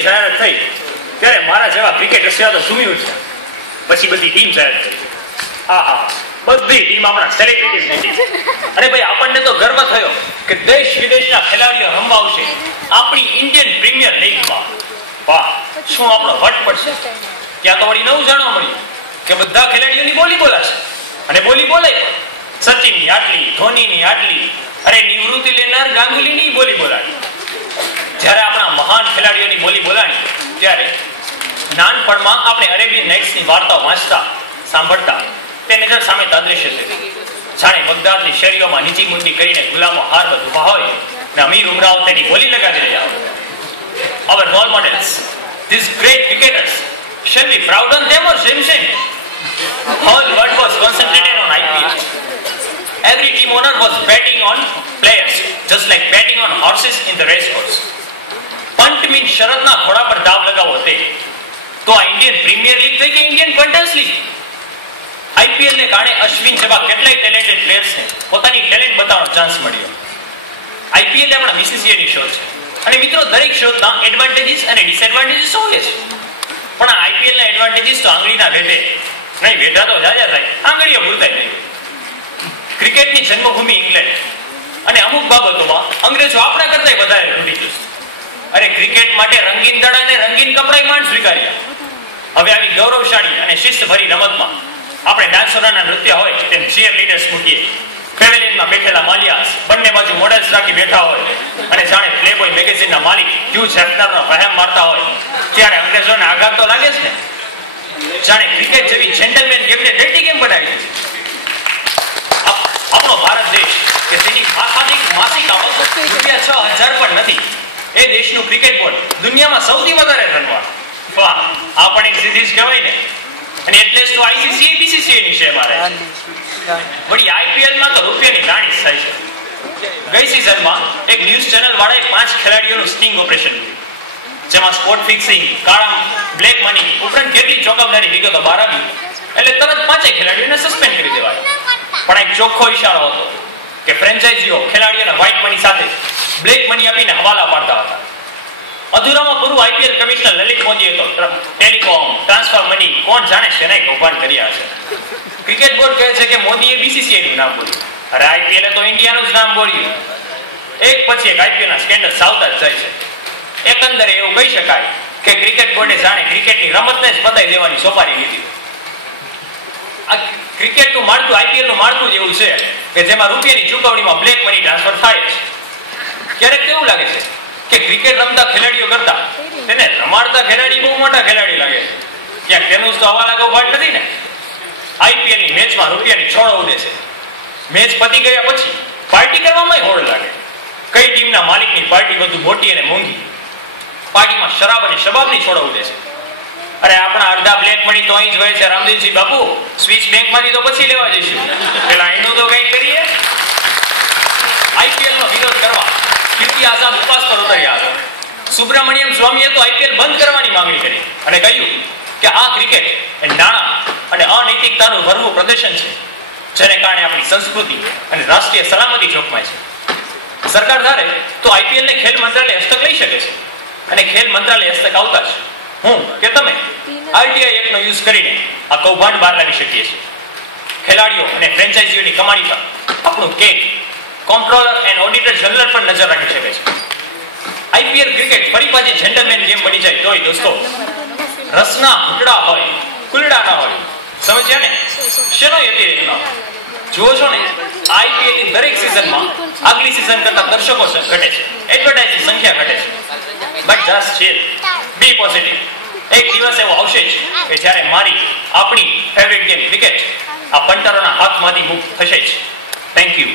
ની જાહેરાત થઈ ત્યારે મારા જેવા ક્રિકેટ રસિયા તો ઝૂમી ઉઠ્યા. પછી બધી ટીમ જાહેર થઈ. બધી ટીમ આપણા સેલિબ્રિટીઝની ટીમ. અરે ભાઈ, આપણને તો ગર્વ થયો કે દેશ વિદેશના ખેલાડીઓ રમવા આવશે આપણી ઇન્ડિયન પ્રીમિયર લીગમાં. વાહ, શું આપણો વટ પડશે. ત્યાં તો વળી નવું જાણવા મળ્યું કે બધા ખેલાડીઓની બોલી બોલાશે અને બોલી બોલાય. સચિનની આટલી, ધોનીની આટલી, અરે નિવૃત્તિ લેનાર ગાંગુલીની બોલી બોલાણી. જ્યારે આપણા મહાન ખેલાડીઓની બોલી બોલાણી ત્યારે નાનપણમાં આપણે અરેબિયન નાઇટ્સની વાર્તાઓ વાંચતા સાંભળતા તે નજર સામે તાદ્રશ્ય છે. જાણે બગદાદની શેરીઓમાં નીચી મુંડી કરીને ગુલામો હાર ઉભા હોય અને અમીર ઉમરાઓ તેની બોલી લગાવી રહ્યા હોય. Our role models, these great cricketers, shall we proud on them or shame? Whole world was concentrated on IPL. Every team owner was betting on players, just like betting on horses in the race course. પંટ મીન શરતના ઘોડા પર દાવ લગાવો તે તો આ ઇન્ડિયન પ્રીમિયર લીગ થઈ કે ઇન્ડિયન પંટર્સ લીગ. આઈપીએલ ને કારણે અશ્વિન જેવા કેટલાય ટેલેન્ટેડ પ્લેયર્સને પોતાની ટેલેન્ટ બતાવવાનો ચાન્સ મળ્યો. આઈપીએલ આપણા બીસીસીઆઈ ની શોધ છે અને મિત્રો દરેક શોધના એડવાન્ટેજીસ અને ડિસએડવાન્ટેજીસ હોય છે. પણ આ આઈપીએલ ના એડવાન્ટેજીસ તો આંગળીના વેઢે નહીં, વેઢા તો જાજા થાય, આંગળીઓ ભૂલતા નહીં. ક્રિકેટની જન્મભૂમિ ઇંગ્લેન્ડ અને અમુક બાબતોમાં અંગ્રેજો આપણા કરતા વધારે રૂઢિચુસ્ત. અરે ક્રિકેટ માટે રંગીન દડા અને રંગીન કપડાં માંડ સ્વીકાર્યા. હવે આવી ગૌરવશાળી અને શિસ્તભરી રમતમાં આપણે ડાન્સરોના નૃત્ય હોય તેમ ચીયર લીડર્સ મૂકીએ. પેવેલિયનમાં બેઠેલા માલિયાસ બંને બાજુ મોડલ્સ રાખી બેઠા હોય અને જાણે પ્લેબોય મેગેઝિનના માલિક હ્યુ જેફનરનો વહેમ મારતા હોય ત્યારે અંગ્રેજોને આઘાત તો લાગે છે ને. જાણે ક્રિકેટ જેવી જેન્ટલમેન ગેમને ડેટી ગેમ બનાવી છે. આપણો ભારત દેશ કે જેની માસિક આવક ₹6000 પણ નથી, એ દેશનું ક્રિકેટ બોર્ડ દુનિયામાં સૌથી વધારે રનવાળું. વાહ, આ પણ એક સીધી જ કહેવાય ને. અને એટલે જ તો આઈસીસી બીસીસીઆઈ ની શેર મારે વળી આઈપીએલ માં તો રૂપિયાની ગાણી થાય છે. ગઈ સિઝનમાં એક ન્યૂઝ ચેનલ વાળાએ 5 ખેલાડીઓનું સ્ટિંગ ઓપરેશન કર્યું, જેમાં સ્પોટ ફિક્સિંગ, કાળા બ્લેક મની ઉપરાંત કેટલી ચોંકાવનારી વિગતો બહાર આવી એટલે તરત 5 ખેલાડીઓને સસ્પેન્ડ કરી દેવાયા. પણ એક ચોખ્ખો ઈશારો હતો કે ફ્રેન્ચાઇઝીઓ ખેલાડીઓને વ્હાઇટ મની સાથે બ્લેક મની આપીને હવાલા પાડતા હતા. અધૂરામાં પૂરું આઈપીએલ કમિશનર લલિત મોદીએ તો ટેલિકોમ, ટ્રાન્સફર મની કોણ જાણે શેનાય કૌભાંડ કર્યા છે. ક્રિકેટ બોર્ડ કહે છે કે મોદીએ બીસીસીઆઈ નું નામ બોલ્યું. અરે આઈપીએલ તો ઇન્ડિયાનું જ નામ બોલ્યું. એક પછી એક આઈપીએલ ના સ્કેન્ડલ આવતા જ જાય છે. એકંદરે એવું કહી શકાય કે ક્રિકેટ બોર્ડે જાણે ક્રિકેટની રમતને જ પતાવી દેવાની સોપારી લીધી. આ ક્રિકેટનું માળખું આઈપીએલ નું માળખું જ એવું છે કે જેમાં રૂપિયાની ચૂકવણીમાં બ્લેક મની ટ્રાન્સફર થાય છે. ક્યારેક કેવું લાગે છે કે ક્રિકેટ રમતા ખેલાડીઓ કરતા તેને રમાડતા ખેલાડી બહુ મોટા ખેલાડી લાગે છે. ક્યાંક તેનું તો હવાલા કૌભાંડ નથી ને. આઈપીએલ ની મેચમાં રૂપિયાની છોડો ઉડે છે. મેચ પતી ગયા પછી પાર્ટી કરવામાં હોડ લાગે. કઈ ટીમના માલિકની પાર્ટી વધુ મોટી અને મોંઘી. પાર્ટીમાં શરાબ અને શબાબની છોડો ઉડે છે. અરે આપણા અડધા બ્લેક મની તો અહીં જ હોય છે રામદેવજી બાપુ. સ્વિસ બેંકમાંથી તો પછી લેવા જઈશું, પેલા એનું તો કઈ કરીએ. આઈપીએલ નો વિરોધ કરવા કીર્તિ આઝાદ ઉપવાસ પર ઉતર્યા હતા. સુબ્રમણ્યમ સ્વામીએ તો આઈપીએલ બંધ કરવાની માંગણી કરી અને કહ્યું કે આ ક્રિકેટ નાણાં અને અનૈતિકતાનું ભરવું પ્રદર્શન છે, જેને કારણે આપણી સંસ્કૃતિ અને રાષ્ટ્રીય સલામતી જોખમાય છે. સરકાર ધારે તો આઈપીએલ ને ખેલ મંત્રાલય હસ્તક લઈ શકે છે અને ખેલ મંત્રાલય હસ્તક આવતા જ હું કે તમે આરટીઆઈ એક્ટનો યુઝ કરીને આ કૌભાંડ બહાર લાવી શકીએ છીએ. ખેલાડીઓ અને ફ્રેન્ચાઇઝીઓની કમાણી પર આપણું કેગ કોમ્પ્ટ્રોલર એન્ડ ઓડિટર જનરલ પર નજર રાખી શકે છે. આઈપીએલ ક્રિકેટ ફરી પાછી જેન્ટલમેન ગેમ બની જાય તોય દોસ્તો રસના હુટડા હોય, કુલડા ના હોય. સમજ્યા ને? શેનો યતિરેક ના હોય. જુઓ છો ને, આઈપીએલ ની દરેક સિઝનમાં આગલી સિઝન કરતા દર્શકો ઘટે છે, એડવર્ટાઇઝિંગ સંખ્યા ઘટે છે. But just chill, be positive. એક દિવસ એવો આવશે જ કે જ્યારે આપણી ફેવરિટ ગેમ ક્રિકેટ આ પંટરોના હાથમાંથી મુક્ત થશે જ. Thank you.